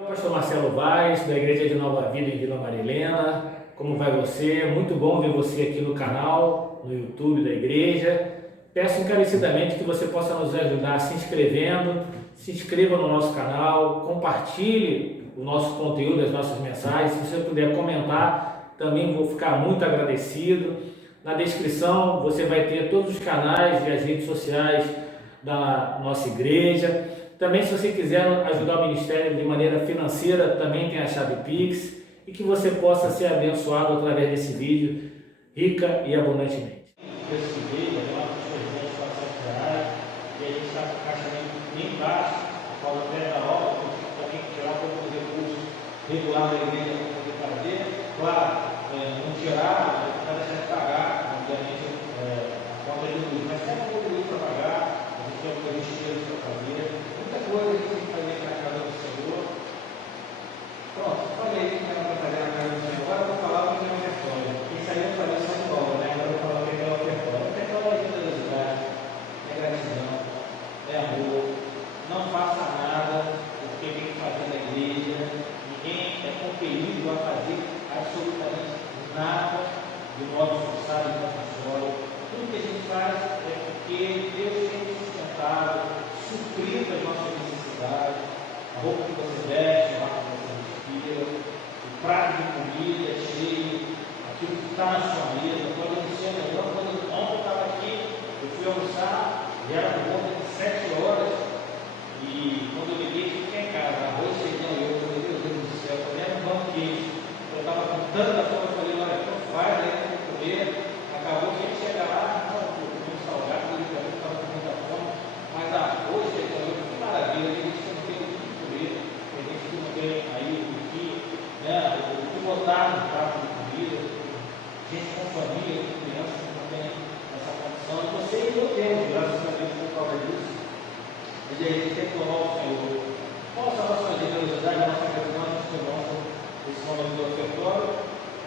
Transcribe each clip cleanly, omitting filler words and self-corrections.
Sou o pastor Marcelo Vaz, da Igreja de Nova Vida em Vila Marilena. Como vai você? Muito bom ver você aqui no canal, no YouTube da igreja. Peço encarecidamente que você possa nos ajudar se inscrevendo, se inscreva no nosso canal, compartilhe o nosso conteúdo, as nossas mensagens. Se você puder comentar, também vou ficar muito agradecido. Na descrição você vai ter todos os canais e as redes sociais da nossa igreja. Também, se você quiser ajudar o ministério de maneira financeira, também tem a chave Pix, e que você possa ser abençoado através desse vídeo, rica e abundantemente. Esse vídeo é uma das coisas e a gente está com a caixa bem embaixo, a causa da obra, para quem tirar pouco de recurso regular da igreja para poder fazer, claro, não tirar, não deixar de pagar, obviamente, a conta de luz, mas sempre um pouco de luz para pagar, a gente tem algumas despesas para fazer. Muita coisa que a gente tem que fazer na casa do Senhor. Pronto, falei que não vai fazer na casa do Senhor. Agora eu vou falar o que é uma ofertória. Isso aí eu falei São Paulo, né? Agora eu vou falar o que é uma ofertória. Ofertória é generosidade, é gratidão, é amor. Não faça nada porque tem que fazer na igreja. Ninguém é compelido a fazer absolutamente nada de modo forçado e compulsório. Tudo que a gente faz é porque Deus tem sustentado, suprindo as nossas necessidades, a roupa que você veste, a roupa que você respira, o prato de comida é cheio, aquilo que está na sua mesa. Quando eu não sei melhor, ontem eu estava aqui, eu fui almoçar, e era por volta de 7 horas, e quando eu liguei, fiquei em casa, arroz, feijão, e eu falei, meu Deus do céu, eu lembro um banquete, eu estava com tanta fome, eu falei, olha, então faz, aí eu vou comer, acabou que a gente chega lá, não, eu comi um salgado, eu estava com muita fome, mas hoje, que maravilha, a gente não tem o que comer, a gente não tem aí o que, né, o que botar no prato de comida, gente com família, com crianças que não tem essa condição, e você e eu temos, graças a Deus, por causa disso, e aí a gente tem que tomar o Senhor. Qual a nossa generosidade, a nossa gratidão, a gente demonstra esse momento do ofertório,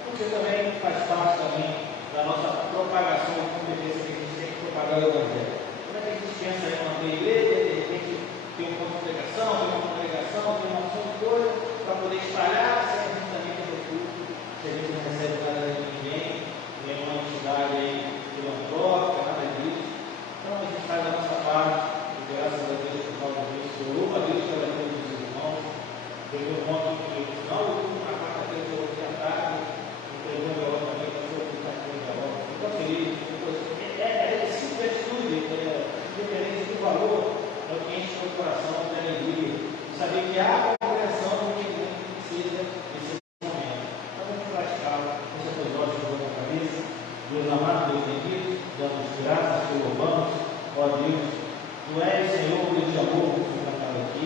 porque também faz parte também da nossa propagação de competência que a gente tem que propagar o Evangelho. Como é que a gente pensa em manter a igreja, de repente tem uma congregação, tem uma opção de coisa para poder espalhar, sem a gente também ter recurso, se a gente não recebe nada de ninguém, nenhuma entidade aí filantrópica, nada disso. Então a gente faz a nossa parte, e graças a Deus por causa disso, eu louvo a Deus pela vida dos irmãos. Teve um irmão que no final do culto, na quarta-feira, eu vou à tarde, entregou o meu também, para o que está fazendo agora. Estou feliz, é simples atitude, independente do valor, é o que enche o coração de alegria. Saber que há congregação que precisa desse momento. Então vamos praticar, com seus olhos sobre a cabeça. Deus amado, Deus bendito, damos graças, te louvamos, ó Deus. Tu és, Senhor, Deus de amor, que foi cantado aqui.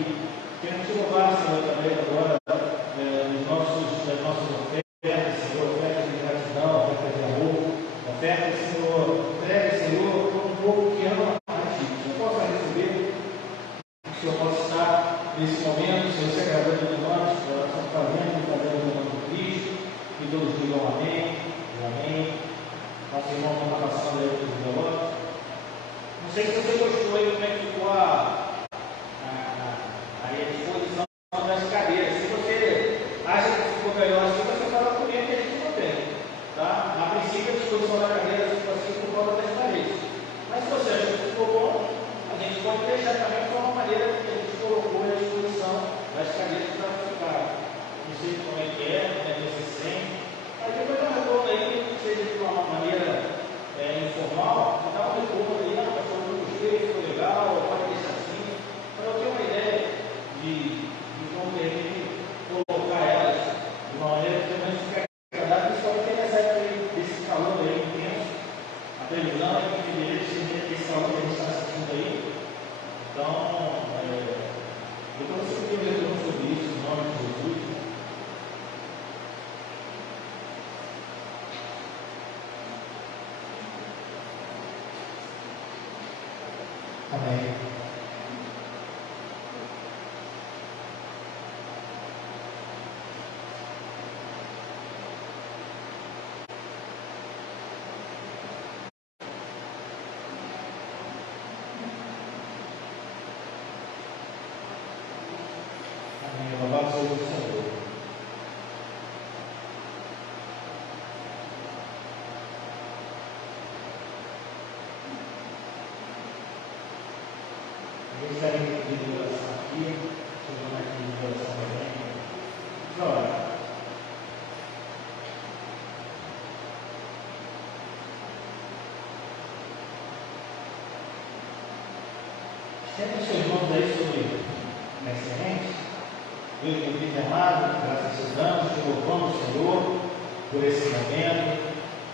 Quero te louvar, Senhor, também agora, das nossas ofertas, Senhor, ofertas de gratidão, ofertas de amor, ofertas, Senhor, entregue, Senhor, por um povo que ama a Ti. Que eu possa receber, que o Senhor possa estar nesse momento, Senhor, se agradando de nós, que nós estamos fazendo em nome de Cristo, que todos digam amém, e amém. Nosso irmão está passando aí os envelopes. Não sei se você gostou aí como é que ficou a disposição das cadeiras. Se você acha que ficou melhor assim, você fala comigo que a gente não tem. Tá? A princípio, a disposição da cadeira ficou assim por causa das paredes. Mas se você acha que ficou bom, a gente pode deixar também de uma maneira que a gente colocou a disposição das cadeiras para ficar. Não sei como é que é, como é que você se sente. Aí depois dá um retorno aí, que seja de uma maneira informal, dá um retorno aí, pastor, eu gostei, ficou legal, pode deixar assim, para eu ter uma ideia de como de repente colocar elas de uma maneira que também fica agradável, principalmente nessa época aí, desse calor aí intenso. A previsão é que em fevereiro seja esse calor que a gente está assistindo aí. Então, depois você tem um retorno sobre isso, em nome de Jesus. Amém. Louvado seja o Gostaria de pedir oração aqui, chegando aqui de oração também. Olha, sempre os seus nomes aí sobre a semente. Eu e meu filho amado, graças te damos, te louvamos, Senhor, por esse momento.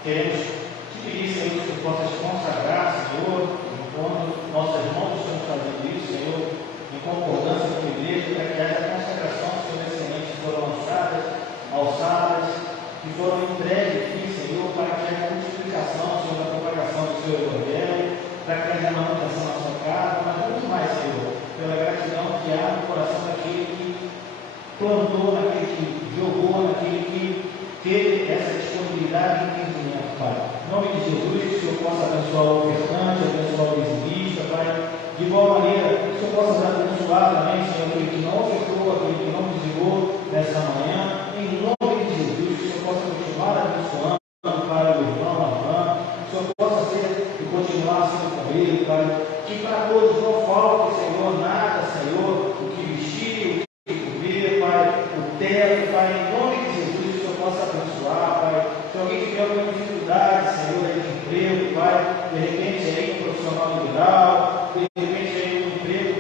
Queremos te pedir, Senhor, que tu possas consagrar, Senhor, enquanto nossos irmãos estão fazendo isso, Senhor, em concordância com a igreja, para que haja consagração, Senhor, as sementes que foram lançadas, alçadas, que foram entregues aqui, Senhor, para que haja multiplicação, Senhor, da propagação do seu Evangelho, para que haja manutenção na sua casa, mas muito mais, Senhor, pela gratidão que há no coração daquele que plantou, naquele que jogou, naquele que teve essa disponibilidade de entendimento, Pai. Em nome de Jesus, que o Senhor possa abençoar o ofertante, abençoar o dizimista, Pai. De igual maneira, que o Senhor possa abençoar também, Senhor, aquele que não ofertou, aquele que não dizimou nessa manhã. Em nome de Jesus, que o Senhor possa continuar abençoando para o irmão, a irmã. Que o Senhor possa ser e continuar sendo com ele, Pai. Que para todos não falte, Senhor, nada, Senhor, o que vestir, o que comer, Pai, o teto, Pai. Em nome de Jesus, que o Senhor possa abençoar, Pai. Se alguém tiver alguma dificuldade, Senhor, aí de emprego, Pai, de repente aí um profissional liberal, de repente aí um emprego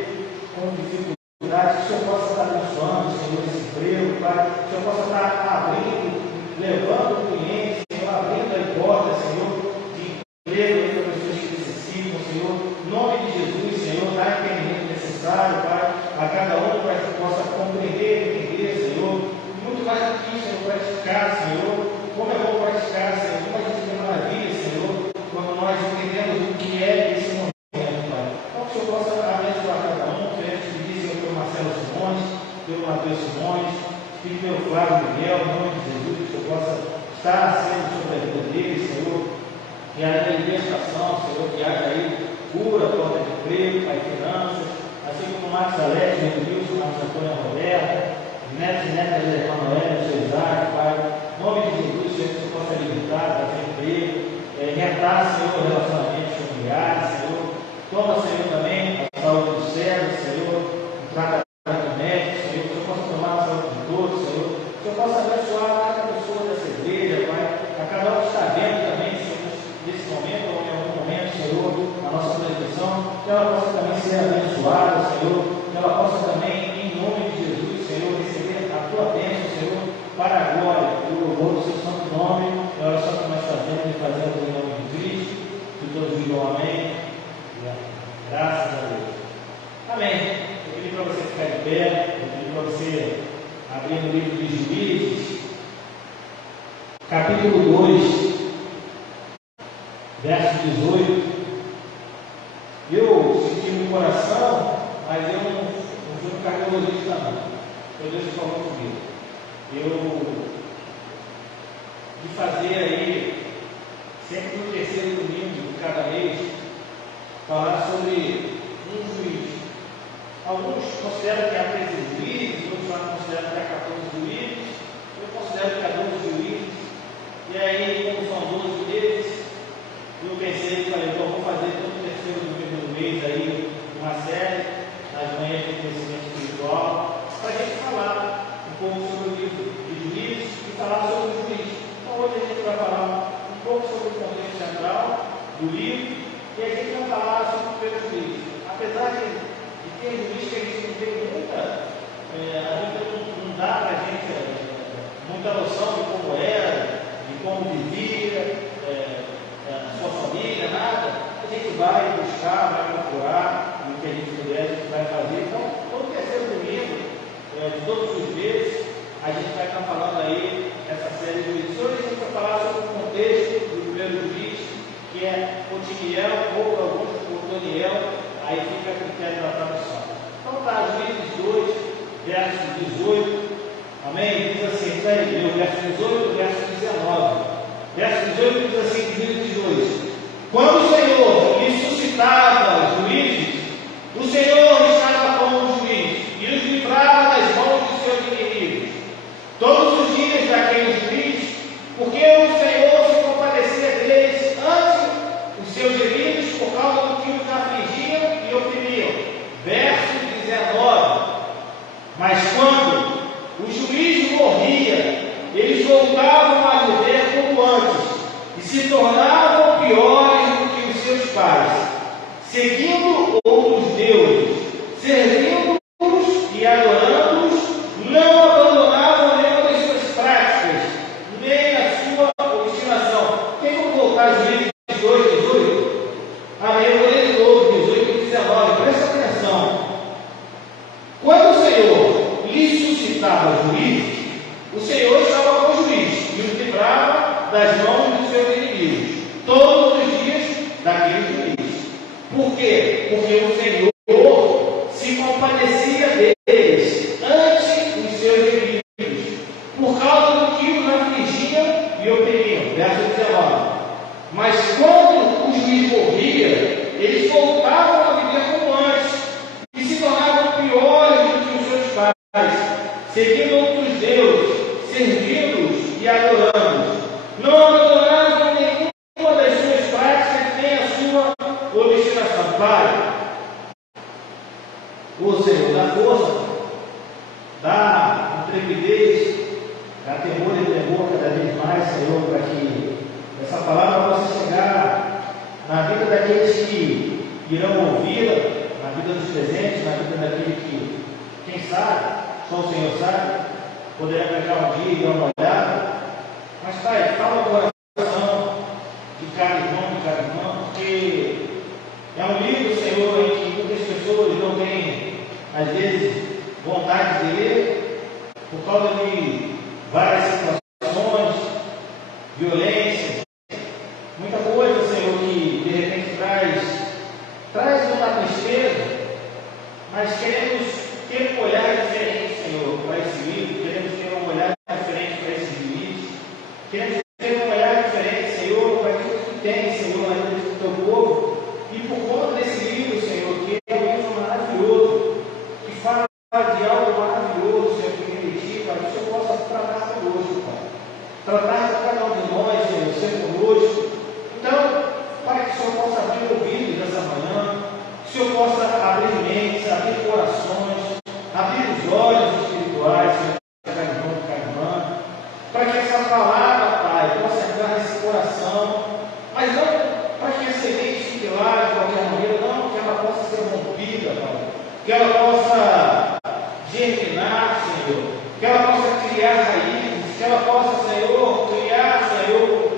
com dificuldade, que o Senhor possa estar abençoando, Senhor, esse emprego, Pai. Que o Senhor possa estar abrindo, levando clientes, Senhor, abrindo a porta, Senhor, de emprego aí para pessoas que necessitam, Senhor. Em nome de Jesus, Senhor, dá entendimento necessário, Pai, a cada um para que possa compreender, entender, Senhor. Muito mais do que isso, Senhor, praticar, Senhor. Como é bom praticar, Senhor, como a gente tem maravilha, Senhor, quando nós entendemos o que é esse momento, Pai. Então, que o Senhor possa abençoar cada um, que a gente pedir, Senhor, pelo Marcelo Simões, pelo Matheus Simões, pedir pelo Flávio Miguel, em nome de Jesus, que o Senhor possa estar sendo sobre a vida dele, Senhor, que haja libertação, Senhor, que haja aí cura, porta de emprego, Pai, finanças, assim como o Marcos Alex, o Edilson, o Marcos Antônio Roberta, netos e netas da irmã Noé, do seu Isaac, Pai. Em nome de Jesus, Senhor, que o Senhor possa libertar, trazer emprego, reatar, Senhor, relacionamentos familiares, Senhor. Toma, Senhor, também a saúde dos servos, Senhor, o tratamento médico, Senhor, que o Senhor possa tomar a saúde de todos, Senhor. Que o Senhor possa abençoar cada pessoa dessa igreja, Pai, a cada um que está vendo também, Senhor, nesse momento ou em algum momento, Senhor, a nossa transmissão, que ela possa também ser abençoada, Senhor, que ela possa também, em nome de Jesus, Senhor, receber a tua bênção, Senhor, para a glória e o louvor do seu santo nome. É a oração que nós fazemos e fazemos em nome de Cristo. Que todos digam amém. Graças a Deus. Amém. Eu pedi para você ficar de pé. Eu pedi para você abrir no livro de Juízes, capítulo 2, verso 18. Eu senti no coração, mas eu não fui um cardiologista, não. Foi Deus que falou comigo. De fazer aí, sempre no terceiro domingo de cada mês, falar sobre um juiz. Alguns consideram que há 13 juízes, outros consideram que há 14 juízes, eu considero que há 12 juízes, e aí, como são 12 vezes, eu pensei e falei, vou fazer todo o terceiro domingo do mês aí, uma série, nas manhãs de crescimento espiritual, para a gente falar um pouco sobre o livro de Juízes e falar sobre o juiz. Então hoje a gente vai falar um pouco sobre o contexto central do livro e a gente vai falar sobre o primeiro juiz. Apesar de ter juiz que a gente não tem muita, a gente não dá para a gente muita noção de como era, de como vivia, a sua família, nada, a gente vai buscar, vai procurar o que a gente puder, a gente vai fazer. Então, todo terceiro domingo, de todos os meses, a gente vai estar falando aí essa série de juízes. Hoje a gente vai falar sobre o contexto do primeiro juiz, que é Otiniel, ou alguns por Otoniel, aí fica a critério da tradução. Então está, Juízes 2, verso 18, amém? Diz assim, está aí, meu verso 18, verso 19. Verso 18 diz assim, Juízes 2: quando o Senhor lhe suscitava juízes, o Senhor estava como um juiz e os livrava das mãos de seus inimigos todos os dias daquele juiz, porque o Senhor se compadecia deles ante os seus inimigos por causa do que os afligiam e oprimiam. seguindo outros deuses, servindo-os e adorando-os, não abandonavam nenhuma das suas práticas, nem a sua obstinação. Tem como voltar a Juízes 2, 18? Amém. Eu vou ler de novo, 18 e 19. Presta atenção. Quando o Senhor lhe suscitava juízes, o Senhor estava com o juiz e os livrava das mãos dos seus inimigos, todos os dias daquele juiz. Por quê? Porque o Senhor se compadecia deles ante os seus inimigos, por causa do que os afligiam e oprimiam. Verso 19. Mas quando o juiz morria, eles voltavam a viver como antes e se tornavam piores do que os seus pais, seguindo outros deuses, servindo-os e adorando-os. Não abandonaram nenhuma das suas práticas, nem a sua obstinação. Pai, o Senhor dá força, dá intrepidez, dá temor e temor cada vez mais, Senhor, para que essa palavra possa chegar na vida daqueles que irão ouvi-la, na vida dos presentes, na vida daquele que, quem sabe, só o Senhor sabe, poderá pegar um dia e dar uma olhada. Mas, Pai, fala o coração de cada irmão, porque é um livro, Senhor, em que muitas pessoas não têm, às vezes, vontade de ler, por causa de várias situações, violência, muita coisa, Senhor, que de repente traz uma tristeza, mas queremos ter um olhar diferente, Senhor, para esse livro, queremos ter um olhar diferente para esse juiz, queremos ter um olhar diferente, Senhor, para aquilo que tem, Senhor, na vida do teu povo, e por conta desse livro, Senhor, que é um livro maravilhoso, que fala de algo maravilhoso, Senhor, que vem de ti, para que o Senhor possa tratar conosco, Pai. Tratar com cada um de nós, Senhor, ser conosco. Então, para que o Senhor possa abrir ouvidos nessa manhã, que o Senhor possa abrir mentes, abrir corações, abrir os olhos espirituais, Senhor, cada irmão, cada irmã, para que essa palavra, Pai, possa entrar nesse coração, mas não para que a semente fique lá de qualquer maneira, não, que ela possa ser rompida, Pai, que ela possa germinar, Senhor, que ela possa criar raízes, que ela possa, Senhor, criar, Senhor,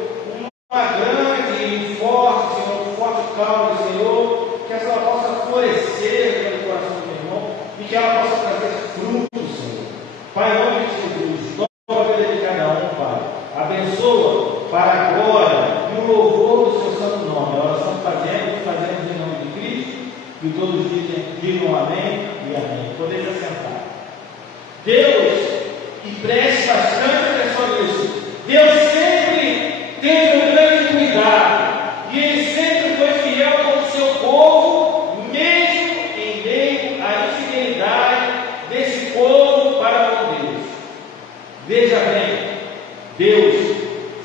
uma grande e forte, Senhor, um forte caule, Senhor, que ela possa florescer pelo coração do meu irmão e que ela possa trazer frutos, Senhor. Pai, em nome de Jesus, toma a vida de cada um, Pai. Abençoa para a glória e o louvor do seu santo nome. A oração fazemos em nome de Cristo, e todos digam amém e amém. Podemos assentar. Deus, e preste bastante atenção nisso, Deus sempre teve um grande cuidado, e Ele sempre foi fiel com o seu povo, mesmo em meio à infidelidade desse povo para com Deus. Veja bem, Deus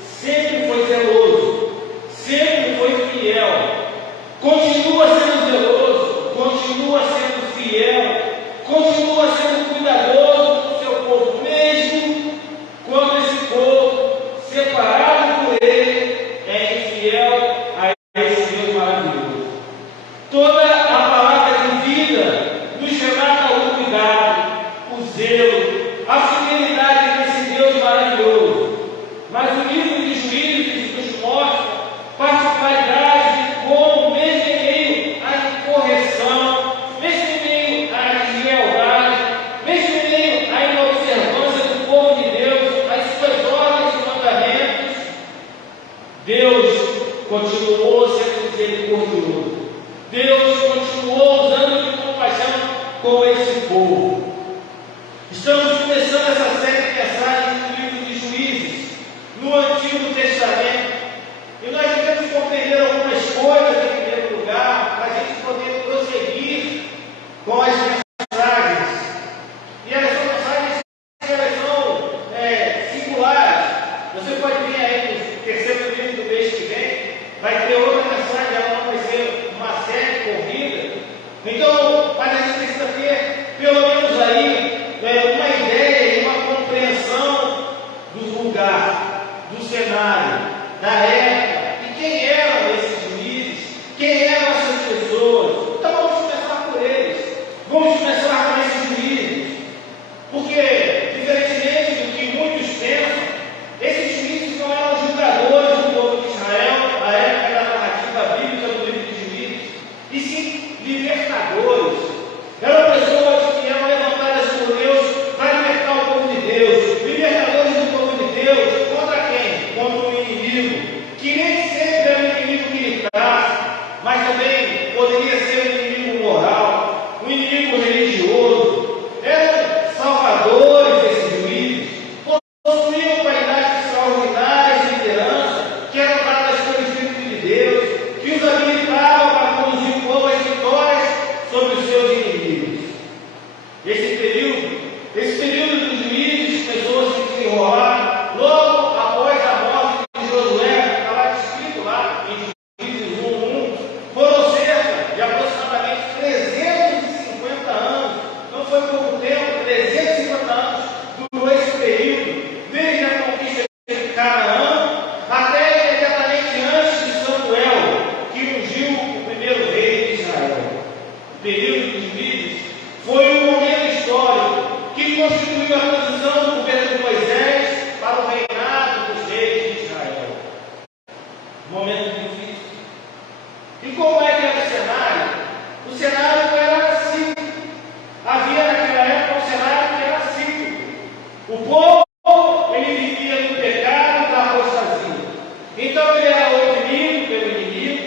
sempre foi zeloso, sempre foi fiel, continua sendo zeloso, continua sendo fiel, continua sendo cuidadoso do seu povo, mesmo quando esse povo mas também poderia ser um inimigo moral, um inimigo religioso. Eram salvadores desses juízes, possuíam qualidades extraordinárias de liderança, que eram dadas pelo Espírito de Deus, que os habilitavam para conduzir o povo às vitórias sobre os seus inimigos. Esse período dos juízes começou a se desenrolar logo após a morte de Josué. Estava escrito lá em Juízes 1:1. Foram cerca de aproximadamente 350 anos. Não foi pouco tempo, 350 anos durou esse período, desde a conquista de Canaã até imediatamente antes de Samuel, que ungiu o primeiro rei de Israel. O período dos juízes foi um momento histórico que constituiu a transição do governo de Moisés para o reinado dos reis de Israel. Momento difícil. E como é que era o cenário? O cenário era assim. Havia naquela época um cenário que era cíclico. O povo, ele vivia no pecado da apostasia. Então ele era oprimido pelo inimigo,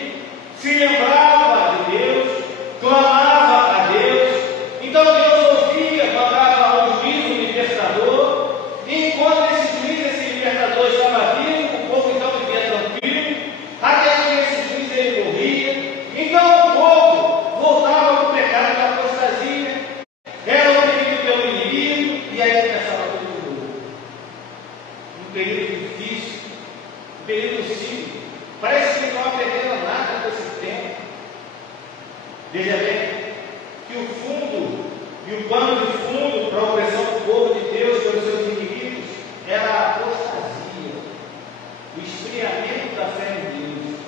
se lembrava de Deus, clamava a Deus. Então Deus ouvia, mandava um juízo libertador. E enquanto esse juiz, esse libertador estava vivo, o povo então vivia tranquilo, até que esse juiz ele morria. Então o povo voltava para o pecado da apostasia, era oprimido pelo inimigo, e aí começava tudo de novo. Um período difícil, um período cíclico. Parece que não aprenderam nada desse tempo. Veja bem que o fundo e o pano de fundo para a opressão do povo de Deus pelos seus inimigos era a apostasia, o esfriamento da fé em Deus,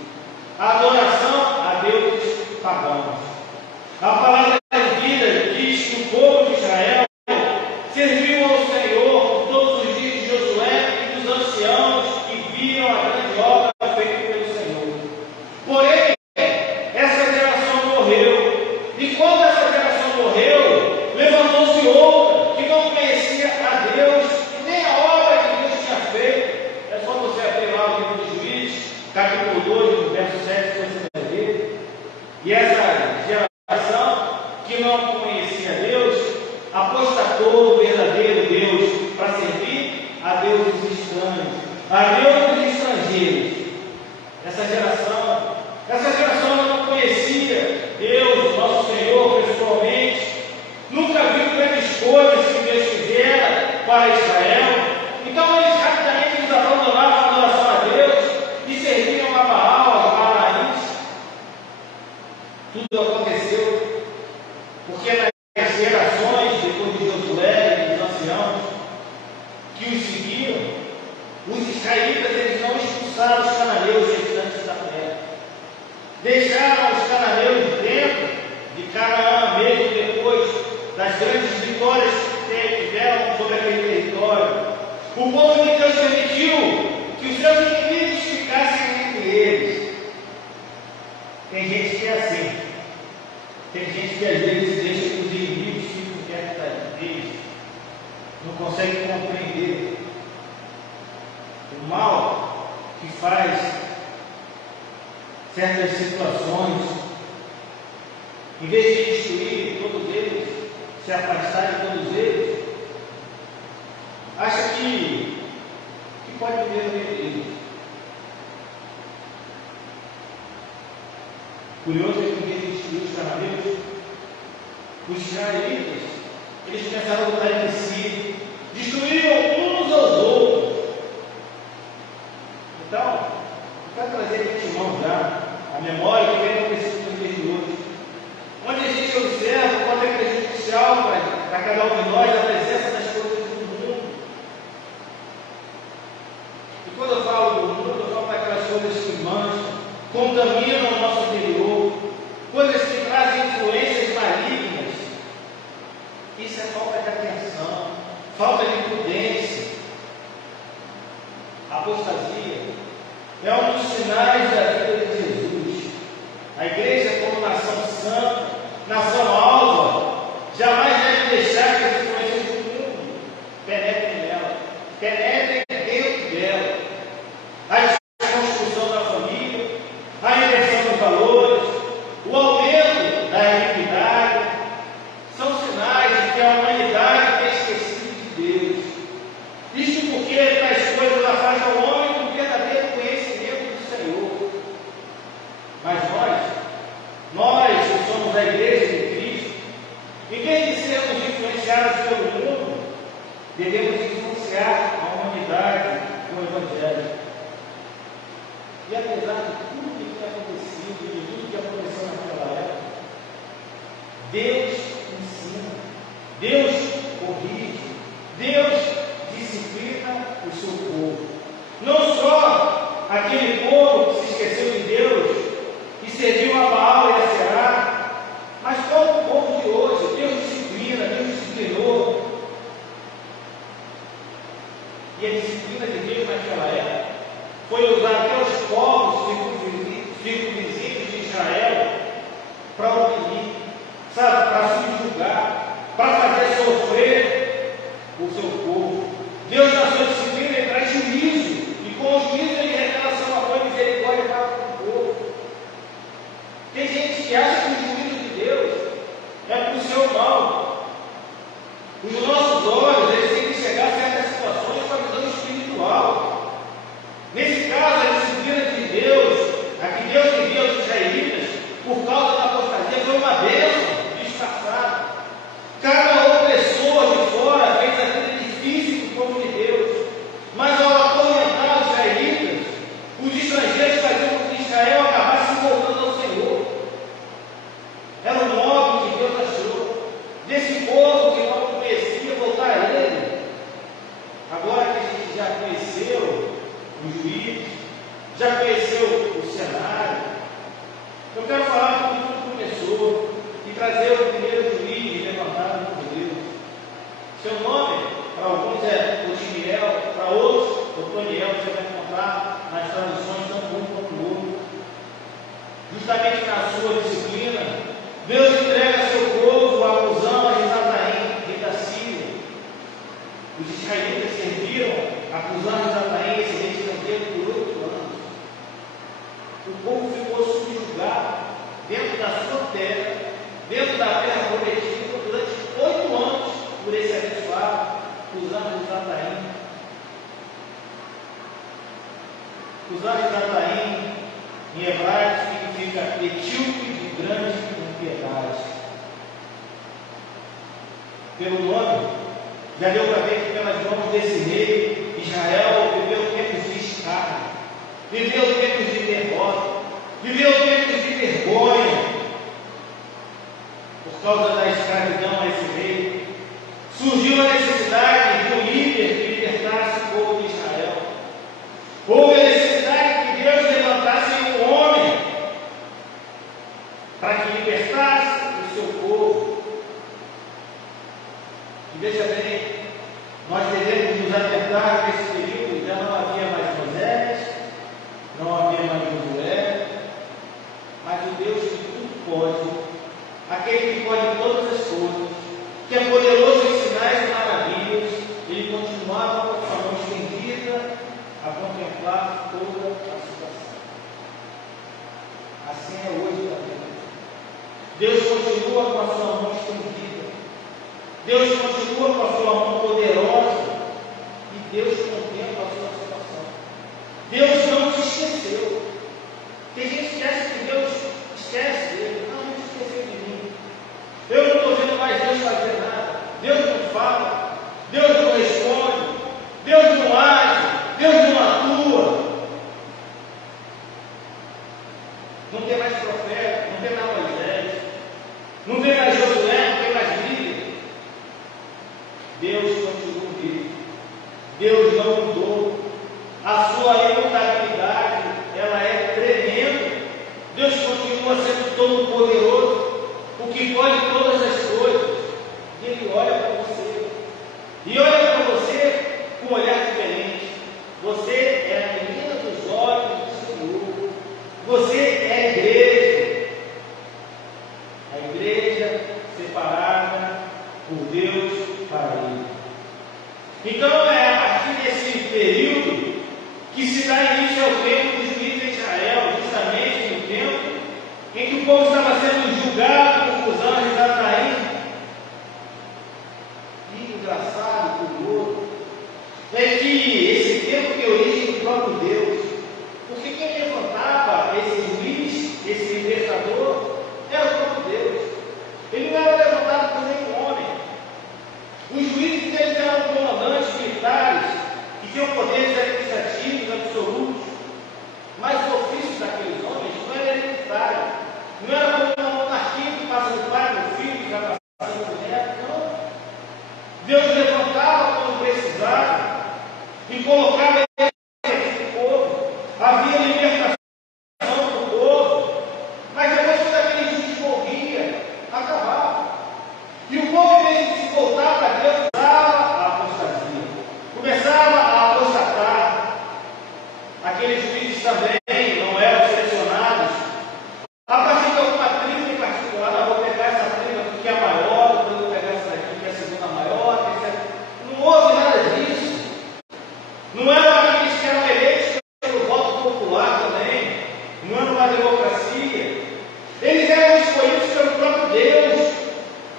a adoração a deuses pagãos. A palavra de vida diz que o povo de Israel serviu ao Senhor todos os dias de Josué e dos anciãos que viram a grande obra feita pelo Senhor. Porém, essa geração morreu. E quando essa geração morreu, levantou-se outra que não conhecia a Deus, nem a obra que Deus tinha feito. É só você abrir lá o livro de Juízes, capítulo 2, no verso 7, você vai ver. E essa geração que não conhecia Deus, apostatou do verdadeiro Deus para servir a deuses estranhos, a deuses estrangeiros. Essa geração não conhecia Deus, nosso Senhor, pessoalmente, nunca viu grandes coisas que Deus fizera para Israel. Então eles rapidamente abandonaram a adoração a Deus e serviam a Baal, a Balaíns. Tudo aconteceu porque nas gerações depois de Josué e dos anciãos que os seguiram, os israelitas eles não expulsaram os cananeus restantes da terra. Deixaram os cananeus dentro de Canaã, mesmo depois das grandes vitórias que tiveram sobre aquele território. O povo de Deus permitiu que os seus inimigos ficassem entre eles. Tem gente que é assim. Tem gente que às vezes deixa que os inimigos fiquem perto deles. Não consegue compreender o mal que faz certas situações. Em vez de destruir todos eles, se afastar de todos eles, acha que pode viver no meio deles. Curioso é que em vez de destruir os cananeus, os israelitas, eles começaram a lutar entre si, destruíram uns aos outros. Então, eu quero trazer de antemão já a memória que vem acontecendo nos dias de hoje, onde a gente observa o quanto é prejudicial para cada um de nós a presença das coisas do mundo. E quando eu falo do mundo, eu falo daquelas coisas que mancham, contaminam o nosso interior, coisas que trazem influências malignas. Isso é falta de atenção, falta de prudência. Apostasia é um dos sinais da vida de Jesus. A igreja, como nação santa, nação alva, jamais deve deixar que as influências do mundo penetrem nela, penetrem dentro dela. A desconstrução da família, a inversão dos valores, Devemos influenciar a humanidade com o Evangelho. E apesar de tudo que tem acontecido, de tudo que aconteceu naquela época, Deus ensina, Deus corrige, Deus disciplina o seu povo. Não só aquele povo que se esqueceu de Deus, que serviu a Baal e a Será, mas todo o povo de hoje. Deus disciplina, Deus disciplinou. E a disciplina de Deus naquela época foi usar até os povos circunvizinhos de Israel para oprimir, sabe, para subjugar, para fazer sofrer o seu povo. Deus, na sua disciplina, ele traz juízo, e com o juízo ele revela seu amor e misericórdia para com o povo. Tem gente que acha que o juízo de Deus é para o seu mal. Os nossos olhos, eles têm que chegar a certas situações com a visão espiritual. Nesse caso, a disciplina de Deus, a que Deus envia aos israelitas, por causa da apostasia, foi uma bênção disfarçada. Cada opressor de fora fez a vida difícil para o povo de Deus, mas ao atormentar os israelitas, os estrangeiros faziam com que Israel acabasse voltando ao Senhor. Era um modo que Deus achou desse povo que não conhecia voltar a Ele. Agora que a gente já conheceu os juízes, já conheceu o cenário, eu quero falar como tudo começou e trazer o primeiro juiz levantado por Deus. Seu nome, para alguns é Otiniel, para outros, Otoniel, você vai encontrar nas traduções tão bom quanto o outro. Justamente na sua disciplina, Deus entrega seu povo a Acusão, a Risataim, rei da Síria. Os israelitas serviram a Acusão, a Risataim, esse rei estrangeiro, por 8 anos. O povo ficou subjugado dentro da sua terra, dentro da terra prometida, durante 8 anos, por esse abençoado, Acusão, a Risataim. Acusão, a Risataim, em hebraico, significa etíope de grande impiedade. Pelo nome, já deu para ver que pelas mãos desse rei, Israel viveu tempos de escárnio, viveu tempos de derrota, viveu tempos de vergonha, por causa da escravidão a esse rei. Surgiu a necessidade de um líder que libertasse o povo de Israel. Houve a necessidade que Deus levantasse um homem para que libertasse o seu povo. E veja bem, nós devemos nos atentar nesse período. Já não havia mais Moisés, não havia mais Josué, mas o Deus que tudo pode, aquele que pode todas as coisas, que é poderoso em sinais e maravilhas, ele continuava com sua mão estendida a contemplar toda a situação. Assim é hoje também. Deus continua com a sua mão estendida, Deus continua com a sua mão poderosa, e Deus contempla a sua situação. Deus não te esqueceu. Tem gente que acha que Deus esquece dele. Não, Deus esqueceu de mim. Eu não estou vendo mais Deus fazer nada. Deus não fala, Deus não responde, Deus não age, Deus não atua. Não tem mais profeta, não tem mais Moisés, não tem mais Josué, não tem mais líder. Deus continua vivo. Deus não mudou. A sua imutabilidade, ela é tremenda. Deus continua sendo todo poderoso, o que pode todas as coisas. E Ele olha para você. E olha para você com um olhar diferente. Você é a menina dos olhos do Senhor. Você é a igreja. A igreja separada por Deus para Ele. Então é a partir desse período que se dá início ao tempo dos juízes de Israel, justamente no tempo em que o povo estava sendo julgado por Cusã e Risataim. E engraçado, curioso, é que esse tempo tem origem do próprio Deus. Porque quem levantava esse juiz, esse libertador, era o próprio Deus. Ele não era levantado por nenhum homem. Os juízes eles eram comandantes colocava o povo, havia libertação do povo, mas depois que aquele juiz morria, acabava. E o povo, em vez de se voltar para Deus, começava a apostasia, começava a apostatar. Aqueles juízes também não eram selecionados a partir de alguma tribo em particular. Não, vou pegar essa tribo que é a maior, depois vou pegar essa daqui que é a segunda maior. Não houve nada disso. Não eram aqueles que eram eleitos pelo voto popular também. Não era uma democracia. Eles eram escolhidos pelo próprio Deus.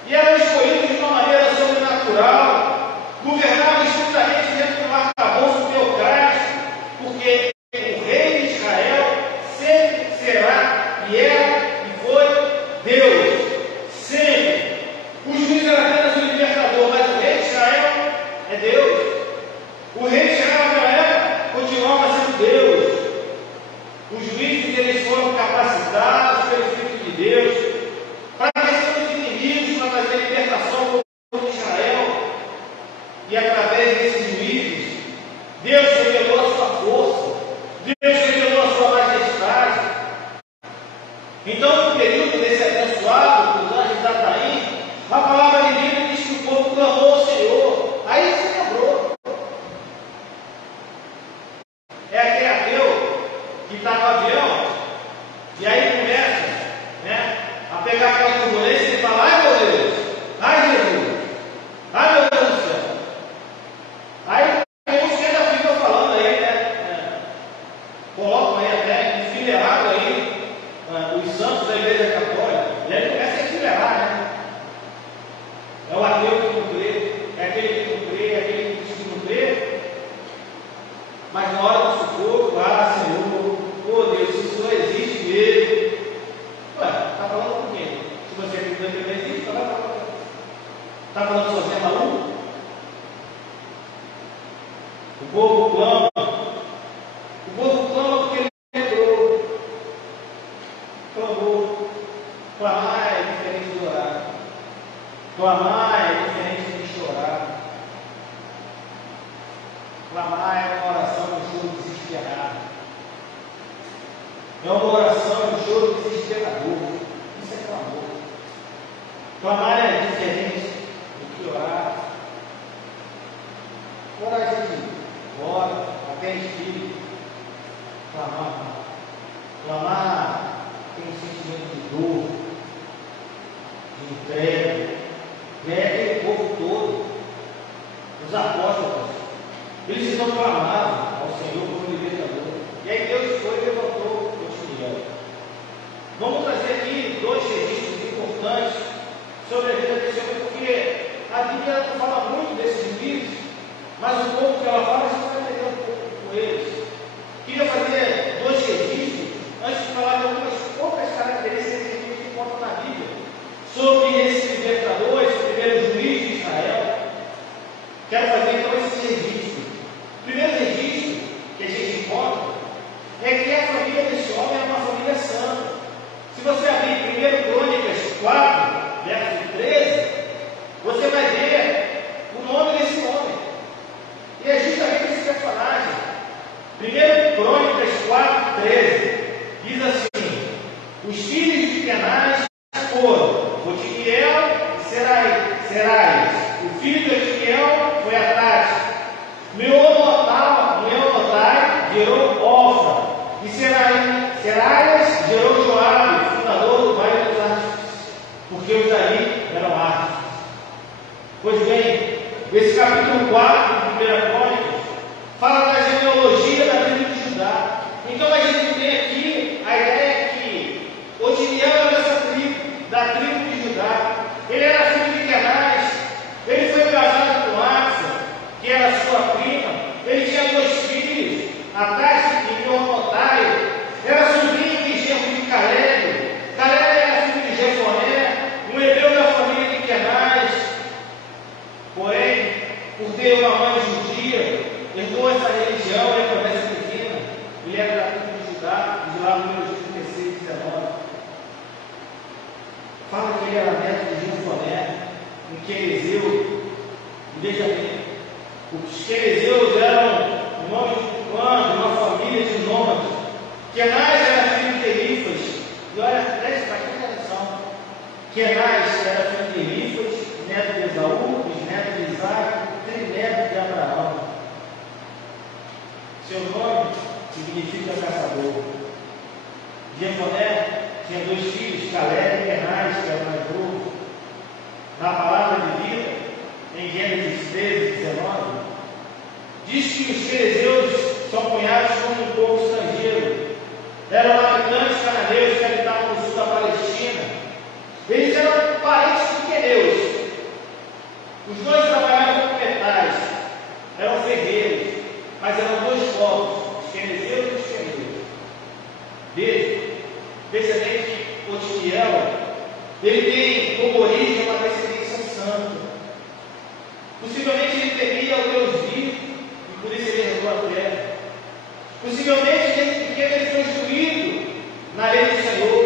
E eram escolhidos de uma maneira sobrenatural. Governavam estritamente dentro de um arcabouço teocrático. Porque o rei de Israel sempre será e era e foi Deus. Sempre. O juiz era apenas o libertador, mas o rei de Israel é Deus. O rei de Israel naquela época continuava sendo Deus. Os juízes, eles foram capacitados pelo Espírito de Deus para vencer os inimigos, para fazer libertação do povo de Israel. E através desses juízes, Deus revelou a sua força, Deus revelou a sua majestade. Então, no período desse abençoado dos anjos da Taim, a palavra de Deus diz que o povo clamou ao Senhor. Aí se lembrou. É aquele ateu que está no avião e aí começa, né, a pegar aquela turbulência e fala: ai meu Deus, ai Jesus, ai meu Deus do céu. Aí uns que ainda ficam falando aí, né, colocam aí até enfileirado aí os santos da Igreja Católica. E aí começa a enfileirar, né? É o ateu que não crê, é aquele que não crê, é aquele que diz que não crê. Mas na hora do sufoco, Senhor, oh Deus, se isso não existe mesmo. Ué, está falando com quem? Se você acredita que não existe, está falando sozinho, é maluco? O povo clama. O povo clama porque ele lembrou. Clamou. Clamar é diferente de orar. Clamar é diferente de chorar. Clamar é uma oração de choro desesperado. É uma oração de choro desesperador. Isso é clamor. Clamar é diferente do que orar. Orar a gente ora, até espírito. Clamar. Clamar tem um sentimento de dor, de entrega. E é aquele povo todo. Os apóstolos, eles não clamavam ao Senhor como libertador. E aí Deus foi e levantou Otiniel. Vamos trazer aqui dois registros importantes sobre a vida desse homem, porque a Bíblia não fala muito desses juízes, mas o pouco que ela fala, a gente vai aprender um pouco com eles. Queria fazer dois registros antes de falar de algumas poucas características que a gente encontra na Bíblia sobre esse libertador, esse primeiro juiz de Israel. Quero fazer então esse registro. O primeiro registro que a gente encontra é que a família desse homem é uma família santa. Se você abrir 1 Crônicas 4, verso 13, você vai ver o nome desse homem. E é justamente esse personagem. 1 Crônicas 4, 13 diz assim: os filhos de Kenaz foram Otiniel e Serais. O filho de Otiniel foi Atás. Meonotai gerou Ofra. E Serais gerou Joabe, fundador do Vale dos Artes, porque os daí eram artes. Pois bem, esse capítulo 4 de 1 Crônicas fala da genealogia da tribo de Judá. Então a gente tem aqui a ideia que Otiniel era dessa tribo, da tribo de Judá. Ele era filho de Kenaz. Ele foi casado com Axa, que era sua prima. Ele tinha dois filhos, Atás e Meonotai. Era sobrinho de genro de Caleb. Caleb era filho de Jefoné, um hebreu da família de Kenaz. Porém, por ter uma mãe judia, herdou essa religião e a promessa divina. Ele era da tribo de Judá, de lá no número 36 e 19. Fala que ele era neto de Jefoné, um querezeu. E veja bem, os querezeus eram o nome de clã, de uma família de nômades. Kenaz era filho de Elifas. E olha, preste bastante atenção. Kenaz era filho de Elifas, neto de Esaú, bisneto de Isaac, trineto de Abraão. Seu nome significa caçador. Jefoné tinha 2 filhos, Caleb e Kenaz, que era mais novo. Na palavra de vida, em Gênesis 13, 19, diz que os fariseus são cunhados como um povo estrangeiro. Eram habitantes cananeus que habitavam no sul da Palestina. Eles eram parentes de queneus. Os dois trabalhavam com metais, eram ferreiros, mas eram 2 povos, os quenezeus e os queneus. Descendente de Otiniel, ele tem como origem uma descendência santa. Possivelmente ele temia ao Deus vivo e por isso ele herdou a terra. Possivelmente desde pequeno ele foi instruído na lei do Senhor.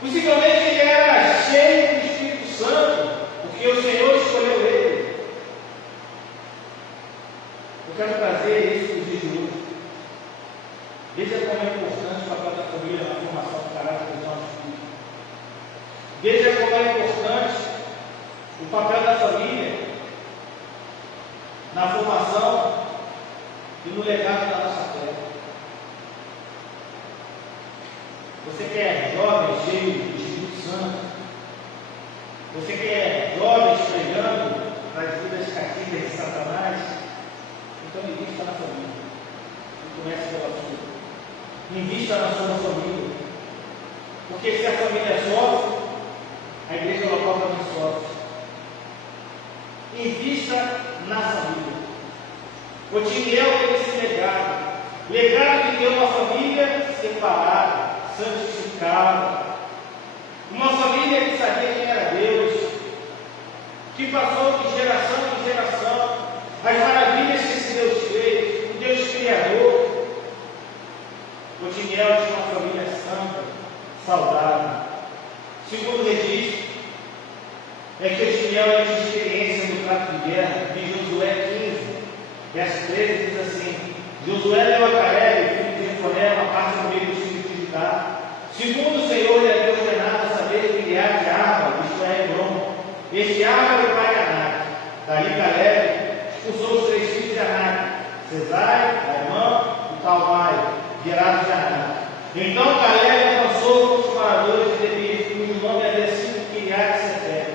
Possivelmente ele era cheio do Espírito Santo, porque o Senhor escolheu ele. Eu quero trazer isso para os dias de hoje. Veja como é importante o papel da família na formação do caráter dos nossos filhos. Veja como é importante o papel da família na formação e no legado da nossa fé. Você que é jovem, cheio do Espírito Santo, você que é jovem, pregando nas vidas cativas de Satanás, então invista na família. E comece pela sua. Invista na sua família. Porque se a família sofre, a igreja local também sofre. Invista na família. Otiniel teve esse legado. Legado de ter uma família separada, santificada. Uma família que sabia quem era Deus. Que passou de geração em geração as maravilhas que esse Deus fez. O Deus Criador. Otiniel tinha uma família santa, saudável. Segundo registro, é que Otiniel tinha experiência no campo de guerra. Em Josué 15, verso 13, diz assim: Josué deu a Caleb, filho de Jefoné, uma parte do meio dos filhos de Judá. Segundo o Senhor lhe havia ordenado saber que Kiriat Arba, isto é, Hebron. Este Arba era o pai de Anak. Dali Caleb expulsou os 3 filhos de Anak, Cesai, Aimã e Talmai, gerados de Anak. Então Caleb avançou com os moradores de Debir, cujo nome havia sido Kiriat Sefer.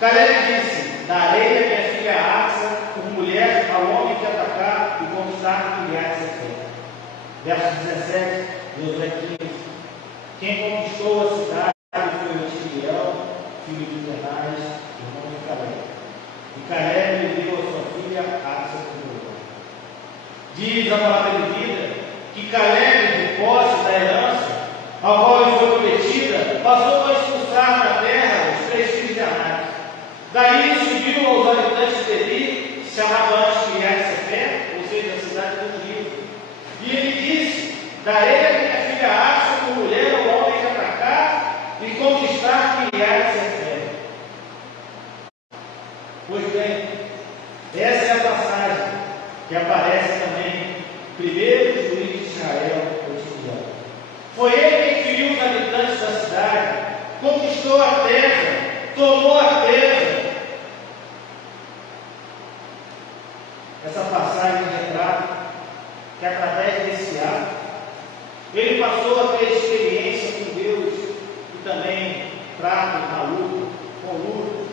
Caleb disse: darei a minha filha Axa por mulher ao homem que atacar e conquistar Kiriat Sefer. Verso 17, Josué 15. Quem conquistou a cidade foi Otiniel, filho de Kenaz, irmão de Caleb. E Caleb lhe deu a sua filha Axa por mulher. Diz a palavra de vida que Caleb, de posse da herança, ao qual lhe foi prometida, passou a expulsar da terra os 3 filhos de Anak. Daí subiu aos habitantes de Debir, que se chamava antes Kiriat Sefer, ou seja, a cidade do Rio. E ele disse: darei a minha filha Axa por mulher ao homem que atacar e conquistar Kiriat Sefer. Pois bem, essa é a passagem que aparece também primeiro juiz de Israel, Otiniel. Foi ele quem feriu os habitantes da cidade, conquistou a terra, tomou a terra. Essa passagem retrata que através desse ato, ele passou a ter experiência com Deus e também trato na luta, com luta.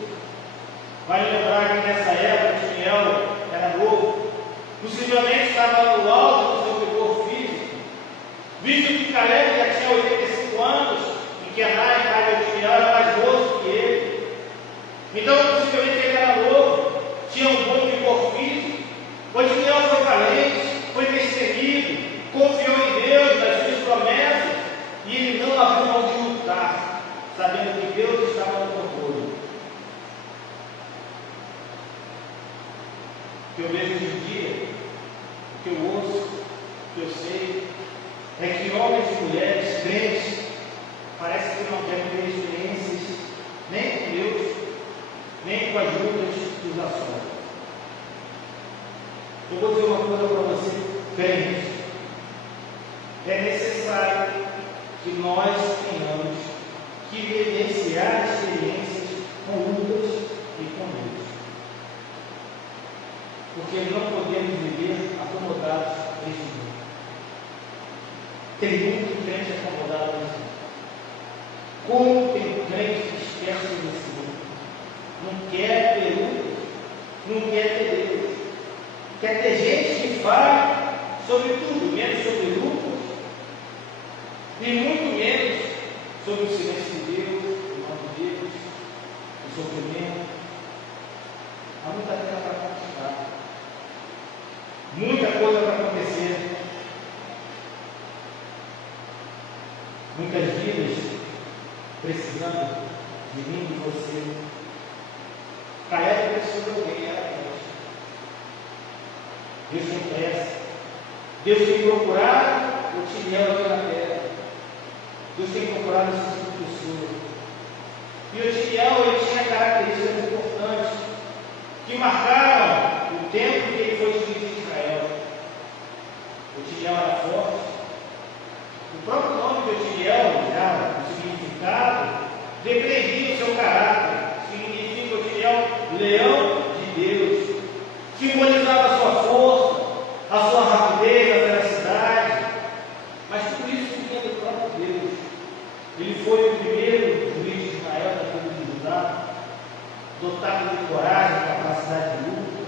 Vale lembrar que nessa época Otiniel era novo, possivelmente estava no alto do seu vigor físico, visto que Caleb já tinha 85 anos e Kenaz, pai de Otiniel, era mais moço que ele. Então, possivelmente ele era novo, tinha um bom vigor físico. Otiniel foi valente, foi destemido, confiou em Deus, nas suas promessas, e ele não abriu mão de lutar, sabendo que Deus estava no controle. O que eu vejo hoje em dia, o que eu ouço, o que eu sei, é que homens e mulheres crentes parece que não querem ter experiências nem com Deus, nem com as lutas dos assuntos. Eu vou dizer uma coisa para você, crente. É necessário que nós tenhamos que vivenciar experiências com lutas e com Deus. Porque não podemos viver acomodados neste mundo. Tem muito crente acomodado nesse mundo. Como tem crente disperso nesse mundo? Não quer ter lutas, não quer ter Deus. Quer ter gente que fale sobre tudo, menos sobre lutas, e muito menos sobre o silêncio de Deus, o nome de Deus, o sofrimento. Há muita coisa para conquistar, muita coisa para acontecer, muitas vidas precisando de mim e de você. Caia precisou de alguém, era Deus tem pressa. Deus tem procurado o Otiniel aqui na terra. Deus tem procurado esse tipo de pessoa. E o Otiniel, ele tinha características importantes que marcaram o tempo que ele foi juiz de Israel. O Otiniel era forte. O próprio nome de Otiniel, já o significado, deprevia o seu caráter. Significa Otiniel, leão de Deus. Simbolizava a sua força, a sua rapidez, a veracidade. Mas tudo isso vinha do próprio Deus. Ele foi o primeiro juiz de Israel da tribo de Judá, dotado de coragem, capacidade de luta.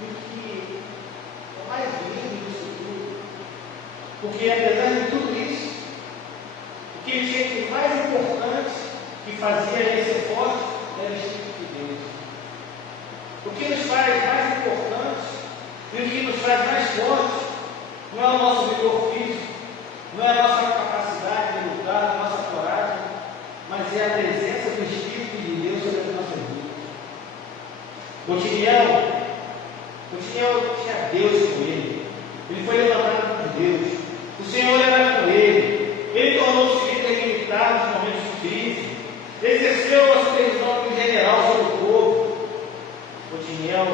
E o que é mais lindo disso tudo, porque apesar de tudo isso, o que ele tinha de mais importante que fazia ele ser forte era o Espírito de Deus. O que nos faz mais importantes e o que nos faz mais fortes não é o nosso vigor físico, não é a nossa capacidade de lutar, a nossa coragem, mas é a presença do Espírito de Deus sobre as nossas vidas. Otiniel tinha Deus com ele. Ele foi levantado por Deus. O Senhor era com ele. Ele tornou-se líder militar nos momentos de crise. Exerceu a supervisão do general sobre o povo. Otiniel,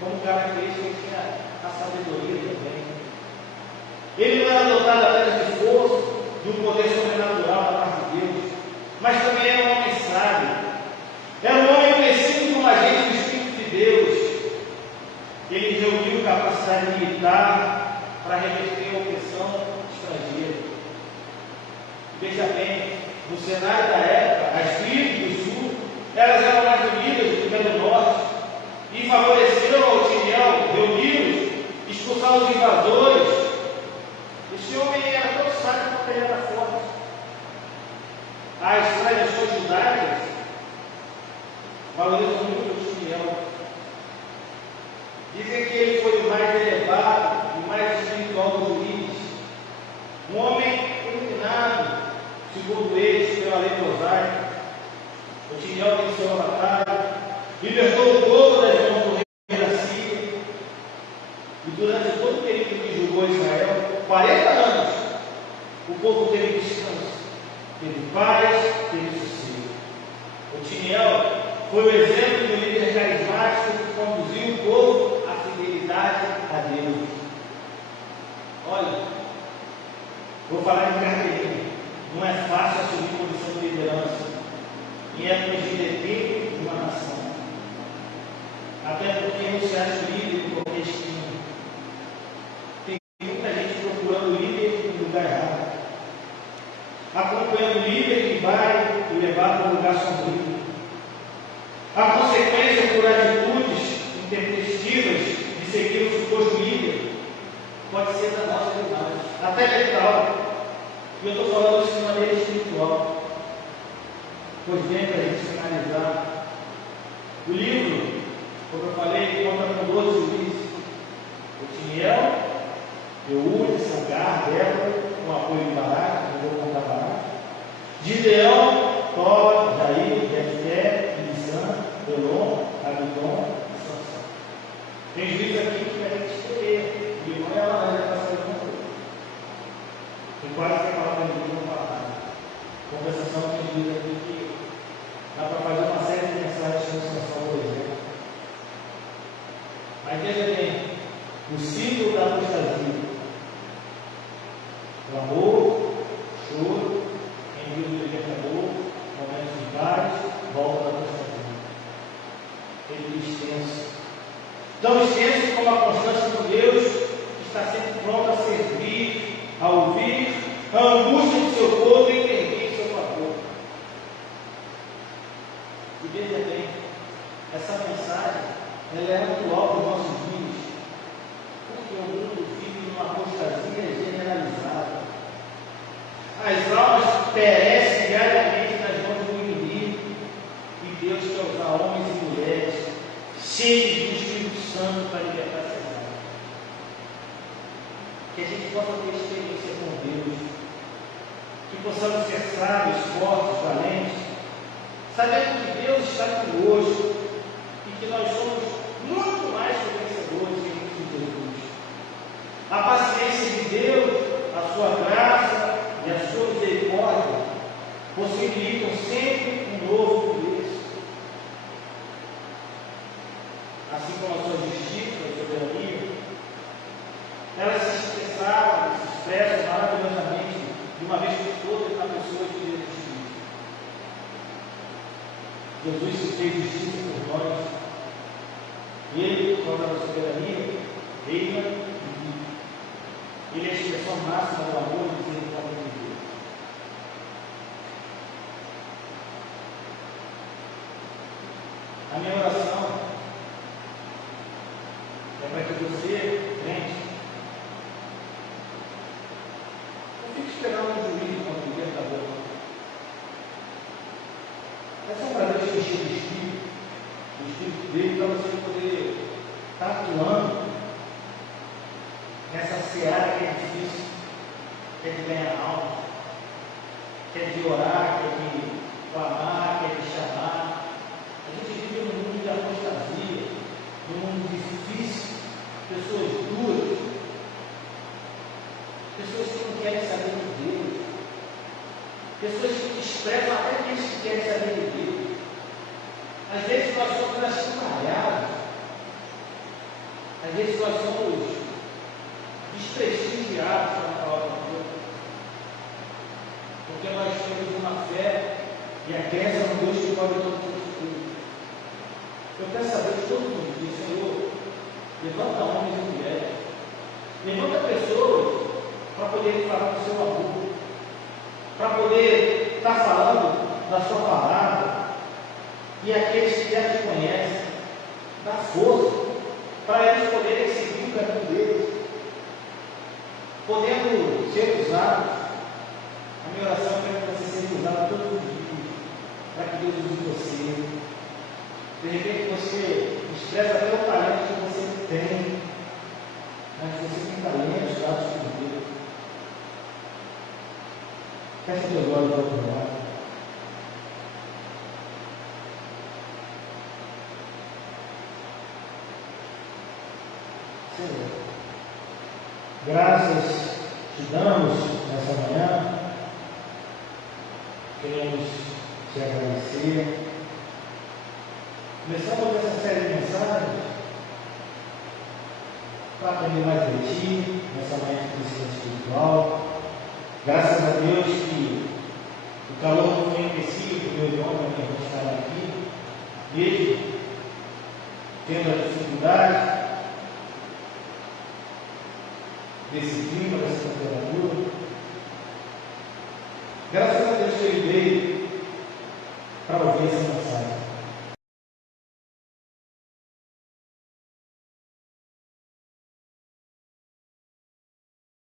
como característica, ele tinha a sabedoria também. Ele não era dotado apenas de força, de um poder sobrenatural da parte de Deus, mas também era um homem sábio. Era um homem conhecido como agente do Espírito de Deus. Ele reuniu capacidade militar para reverter a opressão estrangeira. Veja bem, no cenário da época, as tribos do sul, elas eram mais unidas do que pelo norte, e favoreceram ao Otiniel reuni-los, expulsar os invasores. Esse homem era tão sábio porque ele era forte. As tradições judaicas valorizam muito o Otiniel. Dizem que ele foi o mais elevado e mais espiritual dos juízes. Um homem iluminado, segundo eles, pela lei mosaica. Otiniel venceu a batalha, libertou o povo das mãos do rei da Síria. E durante todo o período que julgou Israel, 40 anos, o povo teve descanso, teve paz, teve sossego. Otiniel foi o exemplo de um líder carismático que conduziu o povo à fidelidade a Deus. Olha, vou falar em carteirinha. Não é fácil assumir posição de liderança em épocas de defeito de uma nação. Até porque não se acha líder em qualquer esquina. Tem muita gente procurando líder no lugar errado, acompanhando o líder que vai o levar para um lugar sombrio. A consequência por atitudes intempestivas de seguir o suposto líder pode ser da nossa verdade, até mental. E eu estou falando isso de maneira espiritual. Pois bem, para a gente finalizar, o livro, como eu falei, conta com 12 juízes: Otiniel, Eude, Sangar, Débora, com apoio de Baraque, não vou contar Baraque, Gideão, Tola, Jair, Jefté, Elisã, Elon, Abidom e Sansão. Tem juízes aqui que a gente escolher. E não é a laranja para sair com tudo. Tem quase que a palavra de Deus não fala. Compensação tem juízes aqui que dá para fazer uma série de mensagens sobre Sansão, por exemplo. Mas o ciclo da apostasia. Clamor, choro, envio do libertador, momentos de paz, volta da apostasia. Ele é extenso. Tão extenso como a constância de Deus, que está sempre pronto a servir, a ouvir a angústia do seu povo e intervir em seu favor. E veja bem, essa mensagem ela é atual para os nossos dias, porque o mundo vive numa apostasia generalizada. As almas perecem diariamente nas mãos do inimigo, e Deus quer usar homens e mulheres cheios do Espírito Santo para libertar essas almas. Que a gente possa ter experiência com Deus, que possamos ser sábios, fortes, valentes, sabendo que Deus está conosco e que nós somos muito mais que vencedores em Cristo Jesus. A paciência de Deus, a sua graça e a sua misericórdia possibilitam sempre um novo começo. Assim como a sua justiça e a soberania, elas se expressam maravilhosamente de uma vez por todas na pessoa de Jesus Cristo. Jesus se fez justiça por nós. E Ele, por causa da soberania, reina e vive. Ele é a expressão máxima do amor e do misericórdia de Deus. A minha oração é para que você, crente, não fique esperando um juízo quando o libertador. Essa é um prazer de encher o Espírito dele, para você poder estar atuando nessa seara que é difícil, que é de ganhar alma, que é de orar, que é de clamar, que é de chamar. A gente vive num mundo de apostasia, num mundo difícil, pessoas duras, pessoas que não querem saber de Deus, pessoas que desprezam até aqueles que querem saber de Deus. Às vezes nós somos achincalhados, às vezes nós somos desprestigiados pela palavra de Deus, porque nós temos uma fé e a crença no Deus que pode todas as coisas. Eu peço a Deus todos os dias, Senhor, levanta homens e mulheres, levanta pessoas para poder falar do seu amor, para poder estar falando da sua palavra, e aqueles que já te conhecem, dá força para eles poderem seguir o caminho deles, podendo ser usados. A minha oração é para você ser usado todos os dias, para que Deus use você. De repente você expressa até o talento que você tem, mas você tem talentos dados por Deus. Feche teus olhos para o lado. Senhor, graças te damos nessa manhã, queremos te agradecer. Começamos essa série de mensagens para aprender mais de ti, nessa manhã de crescimento espiritual. Graças a Deus que o calor não foi empecilho do meu irmão para que a gente estar aqui, mesmo tendo a dificuldade desse clima, dessa temperatura. Graças a Deus que ele veio para ouvir essa